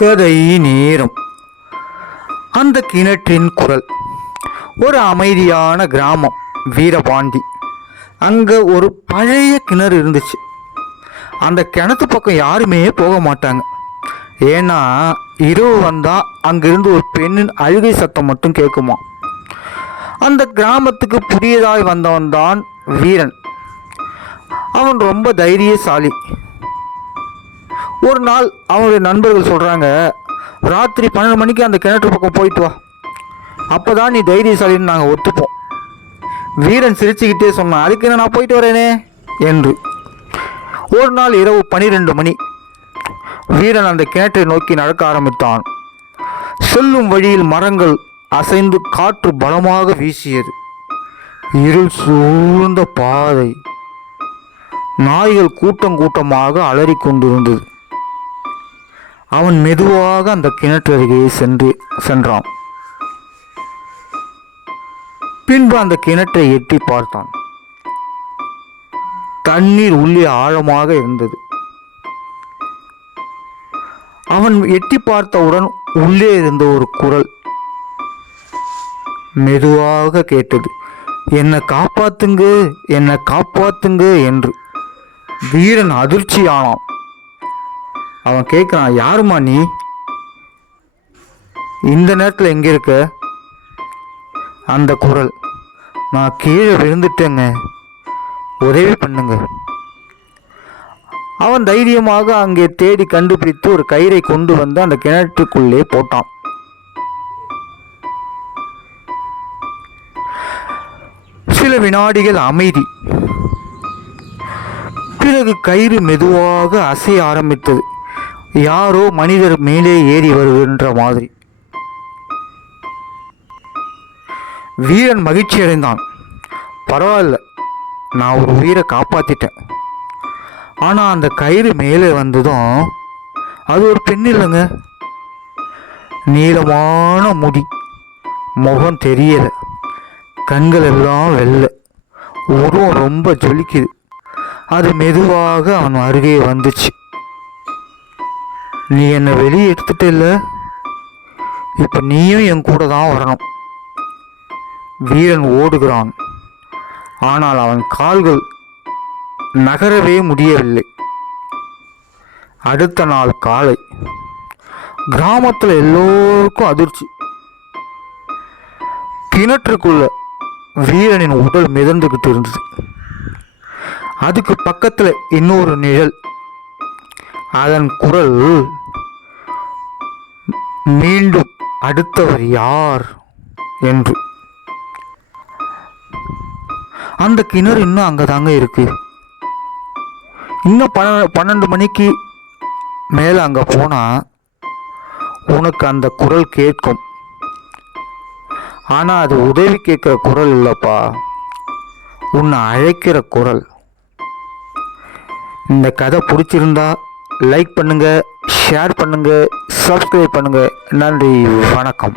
கதை நேரம். அந்த கிணற்றின் குரல். ஒரு அமைதியான கிராமம் வீரபாண்டி. அங்கே ஒரு பழைய கிணறு இருந்துச்சு. அந்த கிணத்து பக்கம் யாருமே போக மாட்டாங்க. ஏன்னா இரவு வந்தால் அங்கிருந்து ஒரு பெண்ணின் அழுகை சத்தம் மட்டும் கேட்குமா. அந்த கிராமத்துக்கு புதியதாய் வந்தவன் தான் வீரன். அவன் ரொம்ப தைரியசாலி. ஒரு நாள் அவனுடைய நண்பர்கள் சொல்கிறாங்க, ராத்திரி 12 மணிக்கு அந்த கிணற்று பக்கம் போயிட்டு வா, அப்போ தான் நீ தைரியசாலின்னு நாங்கள் ஒத்துப்போம். வீரன் சிரிச்சுக்கிட்டே சொன்னான், அதுக்கு என்ன, நான் போயிட்டு வரேனே என்று. ஒரு நாள் இரவு 12 மணி. வீரன் அந்த கிணற்றை நோக்கி நடக்க ஆரம்பித்தான். செல்லும் வழியில் மரங்கள் அசைந்து காற்று பலமாக வீசியது. இருள் சூழ்ந்த பாதை. நாய்கள் கூட்டம் கூட்டமாக அலறிக்கொண்டிருந்தது. அவன் மெதுவாக அந்த கிணற்று அருகே சென்றான். பின்பு அந்த கிணற்றை எட்டி பார்த்தான். தண்ணீர் உள்ளே ஆழமாக இருந்தது. அவன் எட்டி பார்த்தவுடன் உள்ளே இருந்த ஒரு குரல் மெதுவாக கேட்டது, என்னை காப்பாத்துங்க, என்னை காப்பாத்துங்க என்று. வீரன் அதிர்ச்சியானான். அவன் கேட்கிறான், யாருமா நீ? இந்த நேரத்தில் எங்கே இருக்க? அந்த குரல், நான் கீழே விழுந்துட்டேங்க, உதவி பண்ணுங்க. அவன் தைரியமாக அங்கே தேடி கண்டுபிடித்து ஒரு கயிறை கொண்டு வந்து அந்த கிணற்றுக்குள்ளே போட்டான். சில வினாடிகள் அமைதி. பிறகு கயிறு மெதுவாக அசைய ஆரம்பித்தது. யாரோ மனிதர் மேலே ஏறி வருகின்ற மாதிரி. வீரன் மகிழ்ச்சி அடைந்தான். பரவாயில்ல, நான் ஒரு உயிரை காப்பாத்திட்டேன். ஆனால் அந்த கயிறு மேலே வந்ததும் அது ஒரு பெண் இல்லைங்க. நீளமான முடி, முகம் தெரியல, கண்கள் எல்லாம் வெள்ளை, உருவம் ரொம்ப ஜொலிக்குது. அது மெதுவாக அவன் அருகே வந்துச்சு. நீ என்னை வெளியே எடுத்துட்ட இல்லை, இப்போ நீயும் என் கூட தான் வரணும். வீரன் ஓடுகிறான். ஆனால் அவன் கால்கள் நகரவே முடியவில்லை. அடுத்த நாள் காலை கிராமத்தில் எல்லோருக்கும் அதிர்ச்சி. கிணற்றுக்குள்ள வீரனின் உடல் மிதந்துகிட்டு இருந்தது. அதுக்கு பக்கத்தில் இன்னொரு நிழல். அதன் குரல் மீண்டும், அடுத்தவர் யார் என்று. அந்த கிணறு இன்னும் அங்கதாங்க இருக்கு. இன்னும் 12 மணிக்கு மேல அங்க போனா உனக்கு அந்த குரல் கேட்கும். ஆனா அது உதவி கேட்கிற குரல் இல்லப்பா, உன்னை அழைக்கிற குரல். இந்த கதை பிடிச்சிருந்தா லைக் பண்ணுங்க, ஷேர் பண்ணுங்க, சப்ஸ்கிரைப் பண்ணுங்க. நன்றி, வணக்கம்.